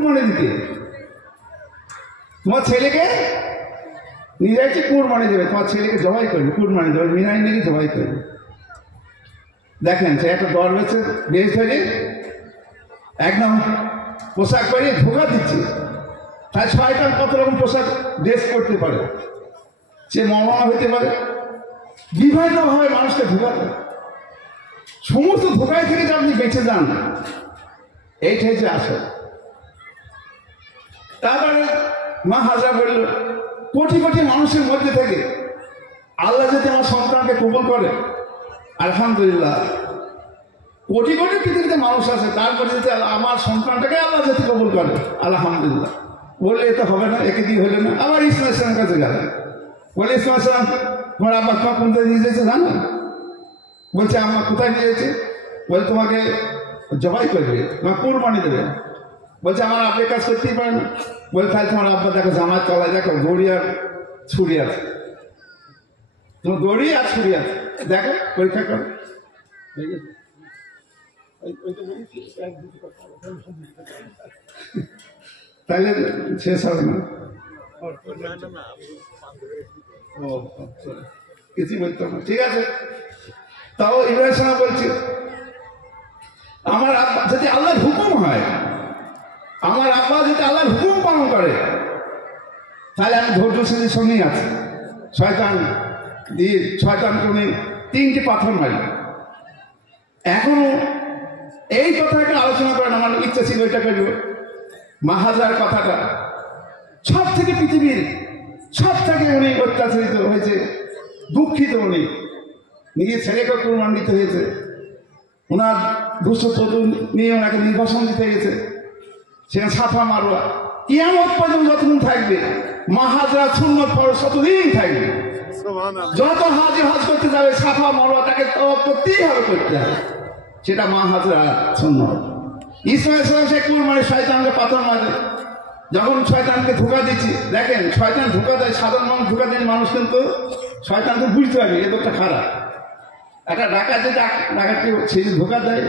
কুরবানি দিতে, তোমার ছেলেকে নিয়ে যাচ্ছে কুরবানি দেবে, তোমার ছেলেকে জবাই করবে, কুরবানি দেবে, মিনাই নিয়ে জবাই করবে। দেখেন সে একটা দরবেশের বেশ ধরে একদম পোশাক পরিয়ে ধোকা দিচ্ছে, তাই শয়তান কত রকম পোশাক ড্রেস করতে পারে, সে মৌলানা হতে পারে, বিভিন্নভাবে মানুষকে ধোকা দেয়। সমস্ত ধোকায় থেকে যে আপনি বেঁচে যান, এইটাই যে আসে। তারপরে মা হাজরা বলল, কোটি কোটি মানুষের মধ্যে থেকে আল্লাহ যদি আমার সন্তানকে কবুল করে, আলহামদুলিল্লাহ। কোটি কোটি পৃথিবীতে মানুষ আছে, তারপরে যদি আমার সন্তানটাকে আল্লাহ যদি কবুল করে, আলহামদুলিল্লাহ। বললে এতে হবে না, একে দিয়ে হলে না। আবার ইসমাইল ইসলামের কাছে গেলেন, বলে ইসমাইল ইসলাম তোমার আব্বা তোমার কোনটা নিয়ে যেতে জানো? বলছে আমার কোথায় নিয়ে যেতে? বলে তোমাকে জবাই করবে, তোমার কুরবানি দেবে। বলছে আমার আব্বের কাজ করতেই পারে না। বলে তাহলে তোমার আব্বা দেখো জামার তলায় দেখো দড়ি আর ছুরি আছে, তোমার দড়ি আর ছুরি আছে, দেখো পরীক্ষা করো। তাহলে শেষ হবে না, কিছুই বলতে হবে না, ঠিক আছে। তাও ইব্রাহিম সাহেব বলছে আমার আব্বা যদি আল্লাহর হুকুম হয়, আমার আব্বা যদি আল্লাহর হুকুম পালন করে, তাহলে আমি ধৈর্যশীলের সঙ্গেই আছি। শয়তানকে উনি 3টি পাথর মারি। এখনো এই কথাটা আলোচনা করেন, আমার ইচ্ছা ছিল ওইটা করব। মা হাজরার কথাটা সব থেকে পৃথিবীর সব থেকে উনি অত্যাচারিত হয়েছে, দুঃখিত। উনি নিজের ছেলেকে কুরবানি দিতে হয়েছে, ওনার দুঃস্থ নিয়ে ওনাকে নির্বাসন দিতে গেছে, সেখানে সাফা মারোয়া কিয়ামত পর্যন্ত যতদিন থাকবে, মা হাজরা সুন্নত ফরজ ততদিন থাকবে। যত হাজি হজ করতে যাবে সাফা মারোয়া তাকে তওয়াফ করতেই হবে, করতে হবে, সেটা মা হাজরা সুন্নত। ইসমাইল ইসলাম সে কুরবানি শয়তানকে পাথর মারে, যখন শয়তানকে ধোকা দিচ্ছি। দেখেন শয়তান ধোকা দেয়, সাধারণ মানুষ ধোকা দেয়, মানুষ কিন্তু শয়তানকে বুঝতে হবে এ লোকটা খারাপ। একটা ডাকাত যে ডাকাতকে সে ধোকা দেয়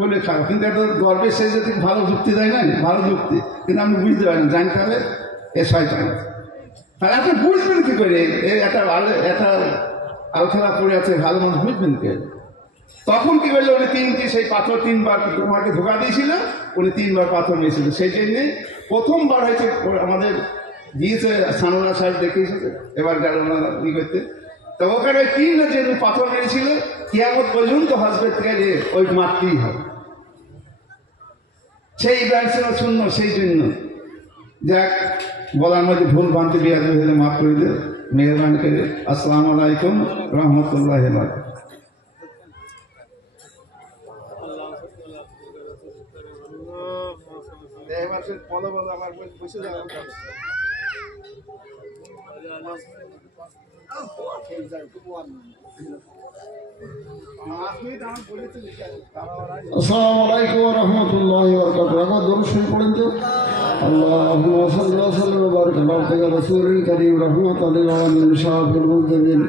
বলে খারাপ, কিন্তু এত গর্বের সে যদি ভালো যুক্তি দেয় না, ভালো যুক্তি, কিন্তু আপনি বুঝতে পারেন, জানতে হবে এ শয়তান। তাহলে আপনি বুঝবেন কি করে একটা আলোচনা করে আছে, ভালো মানুষ বুঝবেন কে? তখন কি বললো, উনি 3টি সেই পাথর 3বার তোমাকে ধোকা দিয়েছিল, উনি 3বার পাথর নিয়েছিল। সেই জন্যে প্রথমবার হয়েছে আমাদের দিয়েছে সানোরা সাহেব দেখিয়েছে, এবার গেল ই করতে, তো ওখানে 3টা যে পাথর মেরেছিল, কিয়ামত পর্যন্ত হজরত গেলে ওই মারতেই হবে। সেই ইব্রাহিম শূন্য, সেই জন্য যাক বলার মধ্যে ভুল ভ্রান্তি বিয়াদ হলে মাফ করে দে, মেহরবানি করে। আসসালামু আলাইকুম রহমতুল্লাহ। আসসালামু আলাইকুম ওয়া রাহমাতুল্লাহি ওয়া বারাকাতুহু। দরুদ শরীফ পড়েন তো। আল্লাহুম্মা সাল্লি ওয়া সাল্লিম ওয়া বারিক আলা আবদিকা রাসূলিল কারীম রাহমাতাল লিল আলামিন শাফিউল মুজতাবিন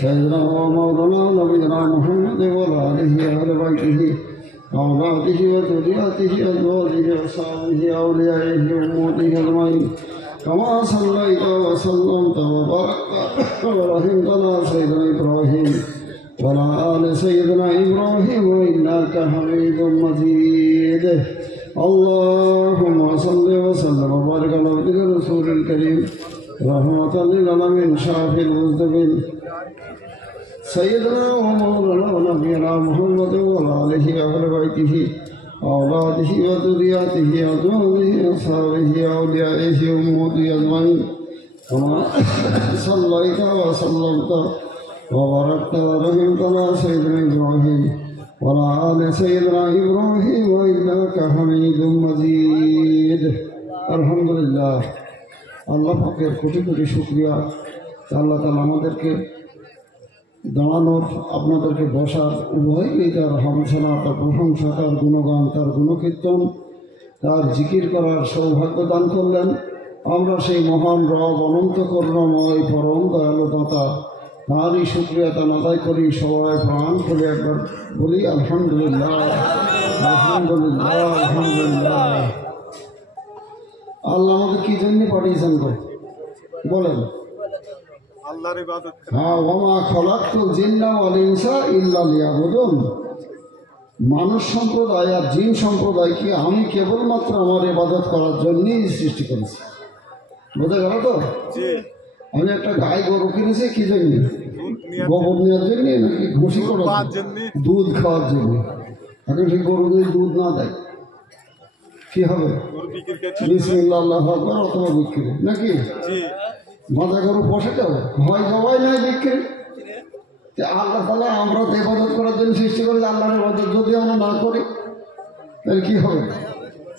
সাইয়্যিদিনা ওয়া মাওলানা নবিয়িনা মুহাম্মদ ওয়া আলা আলিহি ওয়া আহলি বাইতিহি ওয়া আওলাদিহি ওয়া যুররিয়াতিহি আজওয়াজিহি ওয়া সাহবিহি আউলিয়াইহি ওয়া উম্মতিহি আজমাইন কামা সাল্লাইতা ওয়া সাল্লামতা ওয়া বারাকতা ওয়া রাহিমতা আলা সাইয়্যিদিনা ইব্রাহিম وعلى آل سيدنا إبراهيم إنك حميد مجيد. اللهم صل وسلم وبارك على عبدك رسول الكريم رحمة للعالمين شافي المذنبين سيدنا ومولانا ونبينا محمد وعلى آله وأهل بيته وأولاده وذرياته وأزواجه وأصحابه وأوليائه وأمته أجمعين كما صليت وسلمت وباركت ورحمت على سيدنا إبراهيم وعلى آل سيدنا إبراهيم إنك حميد مجيد. আলহামদুলিল্লাহ, আল্লাহ পাকের কোটি কোটি শুকরিয়া। আল্লাহ তাআলা আমাদেরকে দাঁড়ানোর, আপনাদেরকে বসার, উভয়ই তার হামসানা, তার প্রশংসা, তার গুণগান, তার গুণকীর্তন, তার জিকির করার সৌভাগ্য দান করলেন। আমরা সেই মহান রব, অনন্ত করুণাময় পরম দয়ালু দাতা, তারই শুকরিয়া তান আদায় করি। সবাই প্রাণ করে একবার বলি আলহামদুলিল্লাহ, আলহামদুলিল্লাহ, আলহামদুলিল্লাহ। আল্লাহ আমাদের কি জন্য পাঠিয়েছেন বলেন? আল্লাহর ইবাদত করা। হ্যাঁ, ওমা খলাকতুল জিন্না ওয়াল ইনসা ইল্লা লিয়াবুদুন। মানুষ সম্প্রদায় আর জিন সম্প্রদায়কে আমি কেবলমাত্র আমার ইবাদত করার জন্যই সৃষ্টি করেছি। বোঝা গেল তো? জি, আমি একটা গাই গরু কিনেছি কি জন্য? গোবর নেওয়ার জন্য নাকি ঘুষি করার পাওয়ার জন্য? জন্য। দুধ খাওয়ার জন্য। এখন সেই গরু যদি দুধ না দেয় কি হবে? গরু বিক্রি করতে। বিসমিল্লাহ আল্লাহু আকবার অথবা বিক্রি নাকি? জি, মাথা গরু বসে তো হয় জবাই নাই বিক্রি। যে আল্লাহ তাআলা আমরা তো ইবাদত করার জন্য সৃষ্টি করেছি, আল্লাহর ইবাদত যদি আমরা না করি তাহলে কি হবে?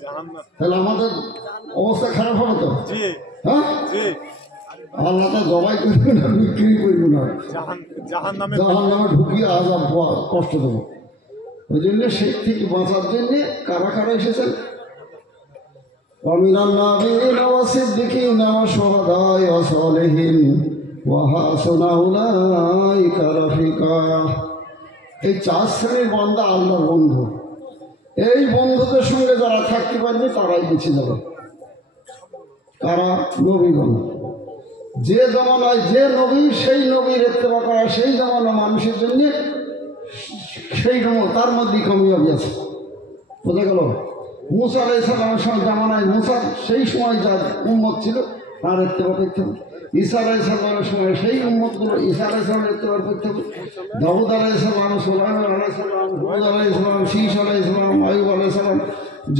জাহান্নাম। তাহলে আমাদের অবস্থা খারাপ হবে তো। জি, হ্যাঁ, জি, আল্লাহ তো জবাই করবে না, বিক্রি করবে না, জাহান্নামে। জাহান্নামে ঢুকিয়ে আযাব কষ্ট দেবো। ওই জন্য সেই থেকে বাঁচার জন্যে কারা কারা এসেছেন? ومن النبيين والصديقين والشهداء والصالحين وحسن أولئك رفيقا। এই 4 শ্রেণীর বান্দা আল্লাহর বন্ধু। এই বন্ধুদের সঙ্গে যারা থাকতে পারবে তারাই বেঁচে যাবে। তারা নবীগণ। যে জমানায় যে নবী সেই নবীর ইত্তেবা করা, সেই জমানা মানুষের জন্য সেই তার মধ্যে কামিয়াবি আছে। বোঝা গেল? মুসা আলাইহিস সালামের জামানায় মুসার সেই সময় যার উম্মত ছিল তার ইত্তেবা করতে হবে। ঈসা আলাইহিস সালামের সময় সেই উম্মতগুলো ঈসা আলাইহিস সালামের ইত্তেবা করতে হবে। দাউদ আলাইহিস সালাম, সুলাইমান আলাইহিস সালাম, হুদ আলাইহিস সালাম, শীশ আলাইহিস সালাম, আইয়ুব আলাইহিস সালাম,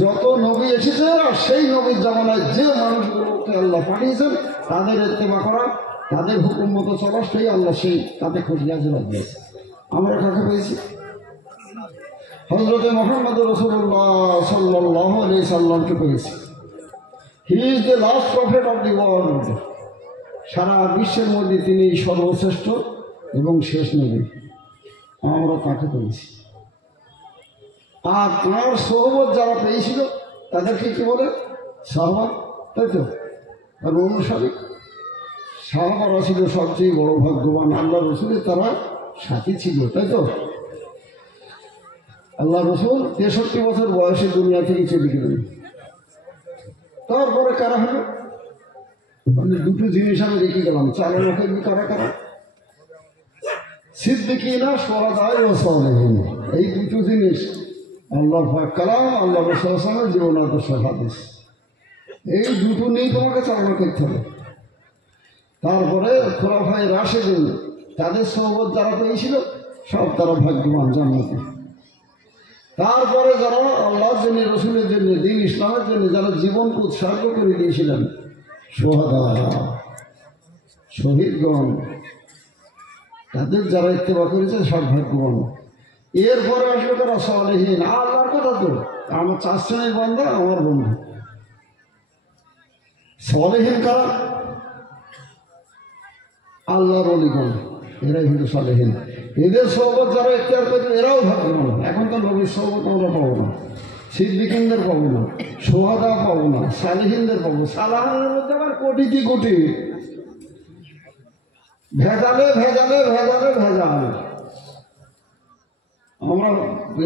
যত নবী এসেছে আর সেই নবীর জামানায় যে মানুষগুলোকে আল্লাহ পাঠিয়েছেন তাদের ইত্তেবা করা, তাদের হুকুম মতো চলা, সেই আল্লাহ সেই তাদের খুশি আশীর্বাদ দিয়েছে। আমরা কাকে পেয়েছি? হযরত মুহাম্মদ রাসূলুল্লাহ সাল্লাল্লাহু আলাইহি সাল্লামকে পেয়েছি। He is the last prophet of the world. সারা বিশ্বের মধ্যে তিনি সর্বশ্রেষ্ঠ এবং শেষ নবী। আমরা তাকে পেয়েছি। আর তাঁর সোহবত যারা পেয়েছিল তাদেরকে কি বলে? সাহাবা, তাই তো? আর অনুসারী সাহাবারা ছিল সবচেয়ে বড় ভাগ্যবান। আল্লাহ রসুলের তারা সাথী ছিল, তাই তো? আল্লাহ রসুল 63 বছর বয়সে দুনিয়া থেকে চলে গেলেন। তারপরে কারা হলো? আমি দুটো জিনিস আমি রেখে গেলাম, চালের মুখে কারা কারা? সিদ্দিকিনা, শুহাদা ও সালেহিন। এই দুটো জিনিস আল্লাহর পাক কালাম, আল্লাহ রাসূল সাল্লাল্লাহু আলাইহি ওয়াসাল্লামের জীবন আদর্শ হাদিস। এই দুটো নিয়ে তোমাকে চালনা করতে হবে। তারপরে খুলাফায়ে রাশিদিন, তাদের সোহবত যারা পেয়েছিল সব তারা ভাগ্যবান, জান্নাতি। তারপরে যারা আল্লাহর জন্য, রসুলের জন্য, দ্বীন ইসলামের জন্য যারা জীবনকে উৎসর্গ করে দিয়েছিলেন, শুহাদারা, শহীদগণ, তাদের যারা ইত্তেবা করেছে সব ভাগ্যবান। এরপরে আসলে তারা সালেহীন। আল্লাহর কথা তো, আমার 4 শ্রেণীর বান্দা আমার বন্ধু। সালেহীন কারা? আল্লাহর ওলিগণ, এরাই হলো সালেহীন। এদের সোহবত যারা ইখতিয়ার করবে এরাও ভাগ্যবান। এখন তো নবীর সোহবত আমরা পাবো না, সিদ্দিকিনদের পাবো না, শুহাদা পাবো না, সালেহীনদের পাবো। সালাহের মধ্যে আবার কোটি কি কোটি, ভেজালে ভেজালে ভেজালে ভেজাল। আমরা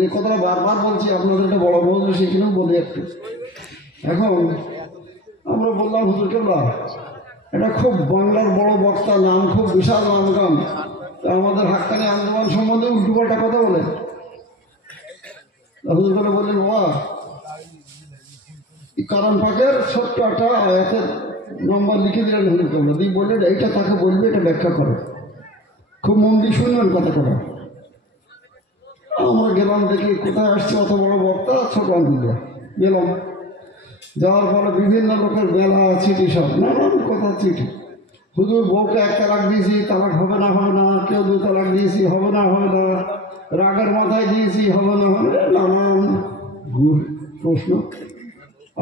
এই কথাটা বারবার বলছি, আপনাদের একটা বড় বন্ধু সেখানেও বলি একটু। এখন আমরা বললাম হুজুর কেবলা, এটা খুব বাংলার বড় বক্তা, নাম খুব বিশাল নামগাম, আমাদের হাক্কানি আন্দোলন সম্বন্ধে উল্টোপাল্টা কথা বলে। হুজুর করে বললেন, বাবা কারণ পাকের ছোট্ট একটা আয়াতের নম্বর লিখে দিলেন হুজুর কেবলা, দিয়ে বললেন এইটা তাকে বলবে, এটা ব্যাখ্যা করো, খুব মন দিয়ে শুনবেন কথা কথা। আমরা গেলাম, দেখি কোথায় আসছে অত বড় বক্তা, ছোট আন্দোলন। গেলাম, যাওয়ার পরে বিভিন্ন লোকের বেলা, চিঠি, সব নানান কথা চিঠি। হুজুর বউকে 1 তালাক দিয়েছি, তালাক হবে না হবে না, কেউ 2 তালাক দিয়েছি, হবে না হবে না, রাগের মাথায় দিয়েছি, হবে না হবে না, নানান প্রশ্ন।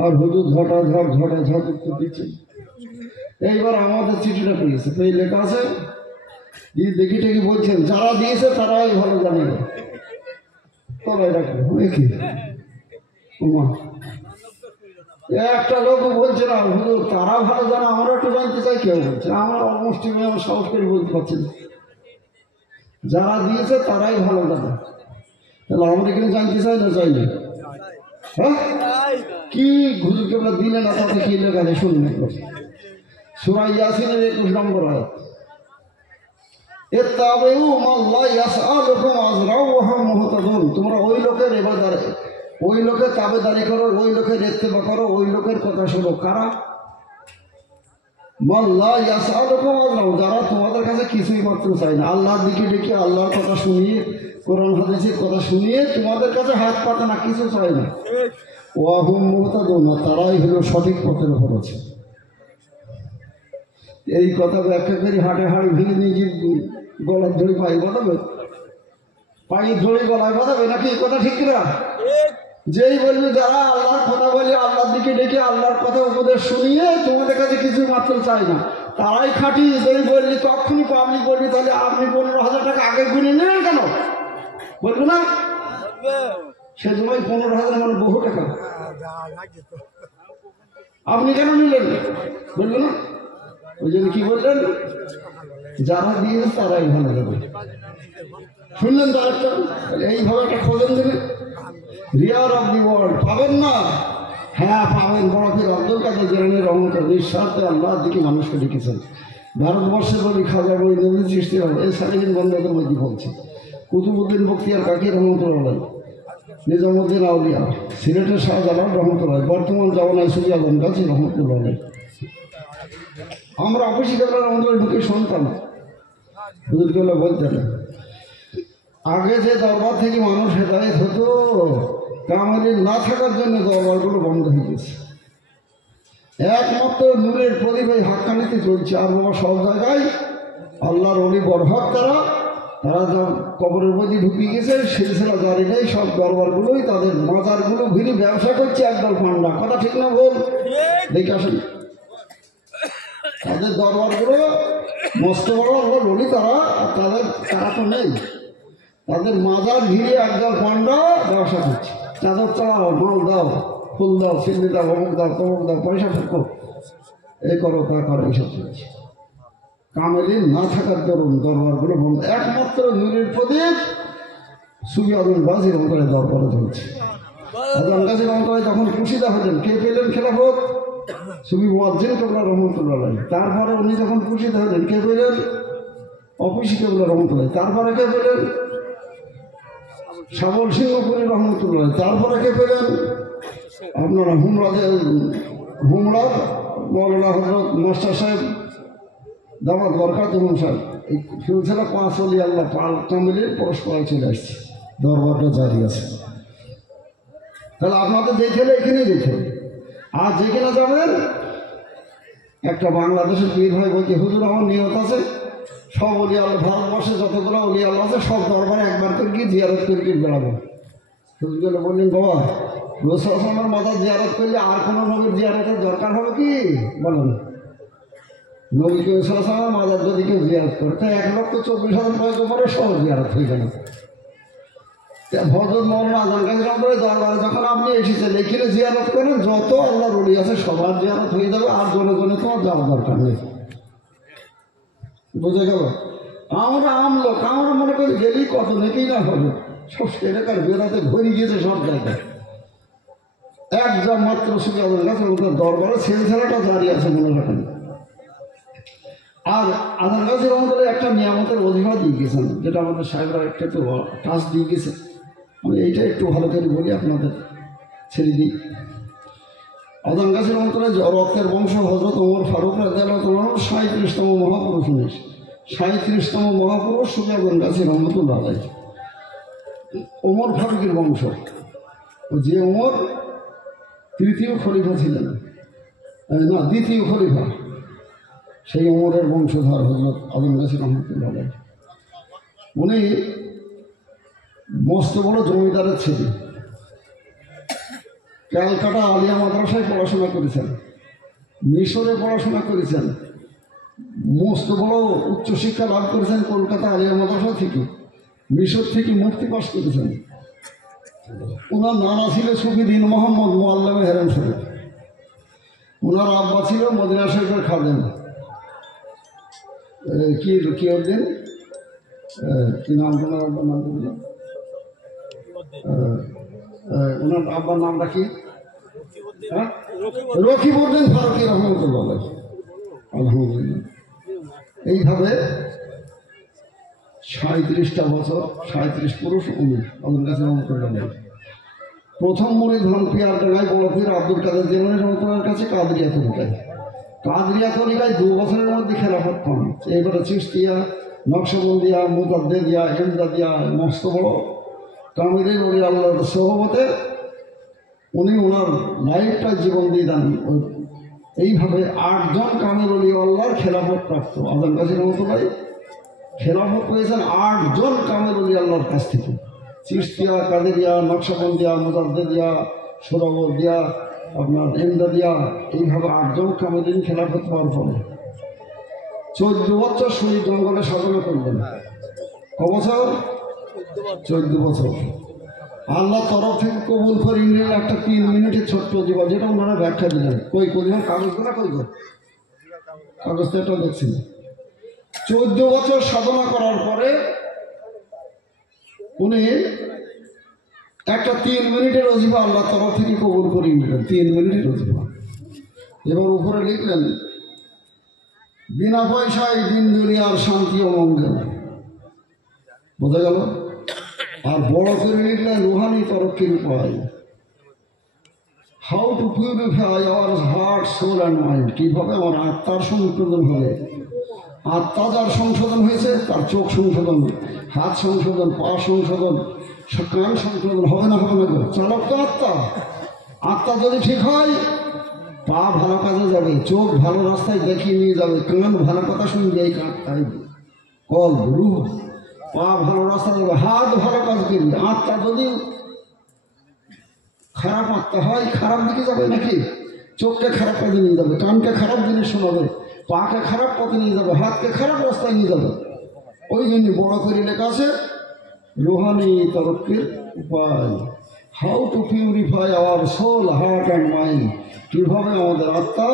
আর হুজুর ঝটাঝট উত্তর দিচ্ছে। এইবার আমাদের চিঠিটা পেয়েছে, তো এই লেখা আছে, দেখি টেকি বলছেন যারা দিয়েছে তারাই ভালো জানে, তারাই রাখবে। কি একটা লোক বলছে না হুজুর তারা ভালো জানে, আমরা একটু জানতে চাই। কেউ বলছে আমার অলমোস্ট আমার সাহস করে বলতে পারছি না, যারা দিয়েছে তারাই ভালো জানে। তাহলে আমরা কিন্তু জানতে চাই না, চাই না? হ্যাঁ কি হুজুর কেবলা দিলে না তাতে কি লেখা আছে শুনলে সূরা ইয়াসিনের 21 নম্বর আয়াত ইত্তাবিউ মাল্লা ইয়াসআলুকুম আজরাও ওয়া হুম মুহতাদুন তোমরা ওই লোকের তাবেদারি করো ওই লোকের ইত্তেবা করো ওই লোকের কথা শোনো কারা মাল্লা ইয়াসআলুকুম আজরাও যারা তোমাদের কাছে কিছুই মাত্র চায় না আল্লাহর দিকে ডেকে আল্লাহর কথা শুনিয়ে কোরআন হাদিসের কথা শুনিয়ে তোমাদের কাছে হাত পাতে না কিছু চায় না ওয়া হুম মুহতাদুন তারাই হলো সঠিক পথের উপর আছে এই কথা ব্যাখ্যা করি হাটে হাড়ি ভেঙে নিজের গলার ধরে পাই বাঁধাবে পাই ধরে গলায় বাঁধাবে নাকি এই কথা ঠিক না যেই বলবে যারা আল্লাহর কথা বলে আল্লাহর দিকে ডেকে আল্লাহর কথা উপদেশ শুনিয়ে তোমাদের কাছে কিছু মাত্র চাই না তারাই খাঁটি যেই বললি তখনই পাবলিক বললি তাহলে আপনি 15,000 টাকা আগে গুনে নেবেন কেন বলবো না সে সময় 15,000 মানে বহু টাকা আপনি কেন নিলেন বলবো না ওই জন্য কি বললেন যারা দিয়েছে তারাই ভালো যাবে শুনলেন তো একটা এইভাবে একটা খোঁজেন দেবে রিয়ার অফ দি ওয়ার্ল্ড পাবেন না হ্যাঁ পাবেন বড় ফির আব্দুল কাদের জিলানী রহমত নিঃস্বার্থে আল্লাহর দিকে মানুষকে ডেকেছেন ভারতবর্ষের বলি খাজা বই নবী সৃষ্টি হয় এই সারাদিন বন্ধের মধ্যে বলছে কুতুবুদ্দিন বখতিয়ার কাকি রহমতুল্লাহ নিজামুদ্দিন আউলিয়া সিলেটের শাহজালাল রহমতুল্লাহ বর্তমান জামানায় সুফি আজম গাজী রহমতুল্লাহ আমরা অফিসে গেলাম আমাদের ঢুকে শুনতাম হুজুরগুলো বলতেন আগে যে দরবার থেকে মানুষ হেদায়েত হতো কামালি না থাকার জন্য দরবারগুলো বন্ধ হয়ে গেছে একমাত্র নূরের প্রদীপ এই হাক্কানিতে চলছে আর বাবা সব জায়গায় আল্লাহর অলি বরহক তারা যা কবরের প্রতি ঢুকিয়ে গেছে সিলসিলা জারি নেই সব দরবারগুলোই তাদের মাজারগুলো ঘিরে ব্যবসা করছে একদল পান্ডা কথা ঠিক না বল দেখে আসেন তাদের দরবারগুলো মস্ত বড় বলি তারা তো নেই তাদের মাজার ঘিরে একদল পান্ডা ব্যবসা করছে চাদর চালাও মাল দাও ফুল দাও সিন্দি দাও অমুক দাও তমুক দাও পয়সা থাকো এই করো তা করো এইসব চলছে কামেলি না থাকার দরুন দরবারগুলো বন্ধ একমাত্র নূরের প্রদীপ সুফি আজম গাজীর অন্তরে দরবারে চলছে আজম গাজীর অন্তরে যখন খুশিদা হতেন কে পেলেন খেলাফত সুফি মুয়াজ্জিন কেবলা রহমতুল্লাহ তারপরে উনি যখন খুশিদা হতেন কে পেলেন অফিসি কেবলা রহমতুল্লাহ তারপরে কে পেলেন সাবল সিংহপুরী রহমতুল্লাহ তারপরে কে পেলেন আপনারা হুমরাদ মৌলানা হজরত মাস্টার সাহেব দামাত বরকাতুহুম সাহেব এই সিলসিলা 5 ওলি আল্লাহ পাল্টা মিলে পরস্পর চলে আসছে দরবারটা জারি আছে তাহলে আপনাদের দেখে এখানেই দেখে আর যেখানে যাবেন একটা বাংলাদেশের পীর ভাই বলছে হুজুর আমার নিয়ত আছে সব অলি আল্লাহ ভারতবর্ষে যতগুলো অলি আল্লাহ আছে সব দরবারে একবার করে গিয়ে জিয়ারত করে গিয়ে বেড়াবো হুজুরগুলো বললেন বাবা রসুলের মাজার জিয়ারত করলে আর কোনো নবীর জিয়ারতের দরকার হবে কি বলেন নবী কেউ সালামের মাজার যদি কেউ জিয়ারত করে তো 1,24,000 টাকা করে সব জিয়ারত হয়ে গেল ভদ্র মৌলানা আজম গাজীর অন্তরে দরবারে যখন আপনি এসেছেন এখানে জিয়ারত করেন যত আল্লাহর ওলি আছে সবার জিয়ারত হয়ে যাবে আর জনে জনে তোমার যাওয়ার দরকার নেই বুঝে গেল আমরা আমলোক আমরা মনে করি গেলেই কত নেকেই না হবে সব এলাকার বেড়াতে ঘুরে গিয়েছে সব জায়গায় একজন মাত্র সুফি আজম গাজীর দরবারে সিলসিলাটা জারি আছে মনে রাখেন আর আজম গাজী রহমতুল্লাহ একটা নিয়ামতের অধিকার দিয়ে গেছেন যেটা আমাদের সাহেবরা একটা তো টাচ দিয়ে গেছে আমি এইটা একটু ভালো করে বলি আপনাদের ছেড়ে দিই আজম গাজী রহমতুল্লাহ রক্তের বংশ হজরত ওমর ফারুক রাদিয়াল্লাহু 37তম মহাপুরুষ উনিশ 37তম মহাপুরুষ সুফি আজম গাজী রহমতুল্লাহ ওমর ফারুকের বংশ যে ওমর তৃতীয় খলিফা ছিলেন না দ্বিতীয় খলিফা সেই ওমরের বংশধর হজরত আজম গাজী রহমতুল্লাহ উনি মস্ত বড় জমিদারের ছেলে ক্যালকাটা আলিয়া মাদ্রাসায় পড়াশোনা করেছেন মিশরে পড়াশোনা করেছেন মস্ত বড় উচ্চশিক্ষা লাভ করেছেন কলকাতা আলিয়া মাদ্রাসা থেকে মিশর থেকে মুফতি পাশ করেছেন ওনার নানা ছিল সুফি দিন মোহাম্মদ মুআল্লামে হেরাম শরীফ ওনার আব্বা ছিল মদিনা শরীফের খাদেম কি ওদের কি নাম তোমার আব্বার নাম ওনার আব্বার নামটা কি? হ্যাঁ, রকিবউদ্দিন ফারুকী রহমতুল্লাহ। আলহামদুলিল্লাহ। এইভাবে 37টা বছর, 37 পুরুষ উনি আমাদের কাছে রহমতুল্লাহ। প্রথম মুরিদ হন পিয়ার ডাঙ্গায় বড় পীর আব্দুল কাদের জিলানী রহমতুল্লাহর কাছে কাদরিয়া তরিকায়। কাদরিয়া তরিকায় 2 বছরের মধ্যে খেলাফত পান। এইবারে চিশতিয়া, নকশবন্দিয়া, মুতাদ্দিদিয়া, ইমদাদিয়া, মস্ত বড় কামিল ওলি আল্লাহর সহবতে উনি ওনার লাইফটা জীবন দিয়ে দেন। এইভাবে 8 জন কামিল ওলি আল্লাহর খেলাফত প্রাপ্ত। আজম গাজী রহমতুল্লাহ খেলাফত পেয়েছেন 8 জন কামিল ওলি আল্লাহর কাছ থেকে। চিশতিয়া, কাদেরিয়া, নকশবন্দিয়া, মুতাদ্দিদিয়া, সোহরাওয়ার্দিয়া, আপনার ইমদাদিয়া, এইভাবে 8 জন কামিলিন খেলাফত পাওয়ার পরে 14 বছর শহীদ জঙ্গলে সাধনা করলেন। ক বছর? 14 বছর। আল্লাহ তরফ থেকে কবুল করে নিলেন একটা 3 মিনিটের ছোট্ট জীবন, যেটা ওনারা ব্যাখ্যা দিলেন। কই কাগজগুলো কই গো? কাগজটা এটা দেখছি। 14 বছর সাধনা করার পরে উনি একটা 3 মিনিটের অজিফা আল্লাহ তরফ থেকে কবুল করে নিলেন। 3 মিনিটের অজিফা। এবার উপরে লিখলেন, বিনা পয়সায় দিন দুনিয়ার শান্তি ও মঙ্গল। বোঝা গেল? আর বড় করে লিখলেন রুহানি তরক্কির উপায়। How to purify our heart, soul and mind. কীভাবে আমার আত্মার সংশোধন হবে। আত্মা যার সংশোধন হয়েছে তার চোখ সংশোধন, হাত সংশোধন, পা সংশোধন, কান সংশোধন হবে না? হবে না? চালক তো আত্মা। আত্মা যদি ঠিক হয়, পা ভালো কাজে যাবে, চোখ ভালো রাস্তায় দেখিয়ে নিয়ে যাবে, কান ভালো কথা শুনবে, এই কানটাই কল রূহ। পা ভালো রাস্তায় যাবে, হাত ভালো কাজ করবে। আত্মা যদি খারাপ আত্মা হয়, খারাপ দিকে যাবে নাকি? চোখকে খারাপ কাজে নিয়ে যাবে, কানকে খারাপ জিনিস শোনাবে, পাকে খারাপ পথে নিয়ে যাবে, হাতকে খারাপ রাস্তায় নিয়ে যাবে। ওই জন্য বড় করে লেখা আছে রুহানি তরক্কির উপায়। How to purify our soul, heart and mind. কীভাবে আমাদের আত্মা,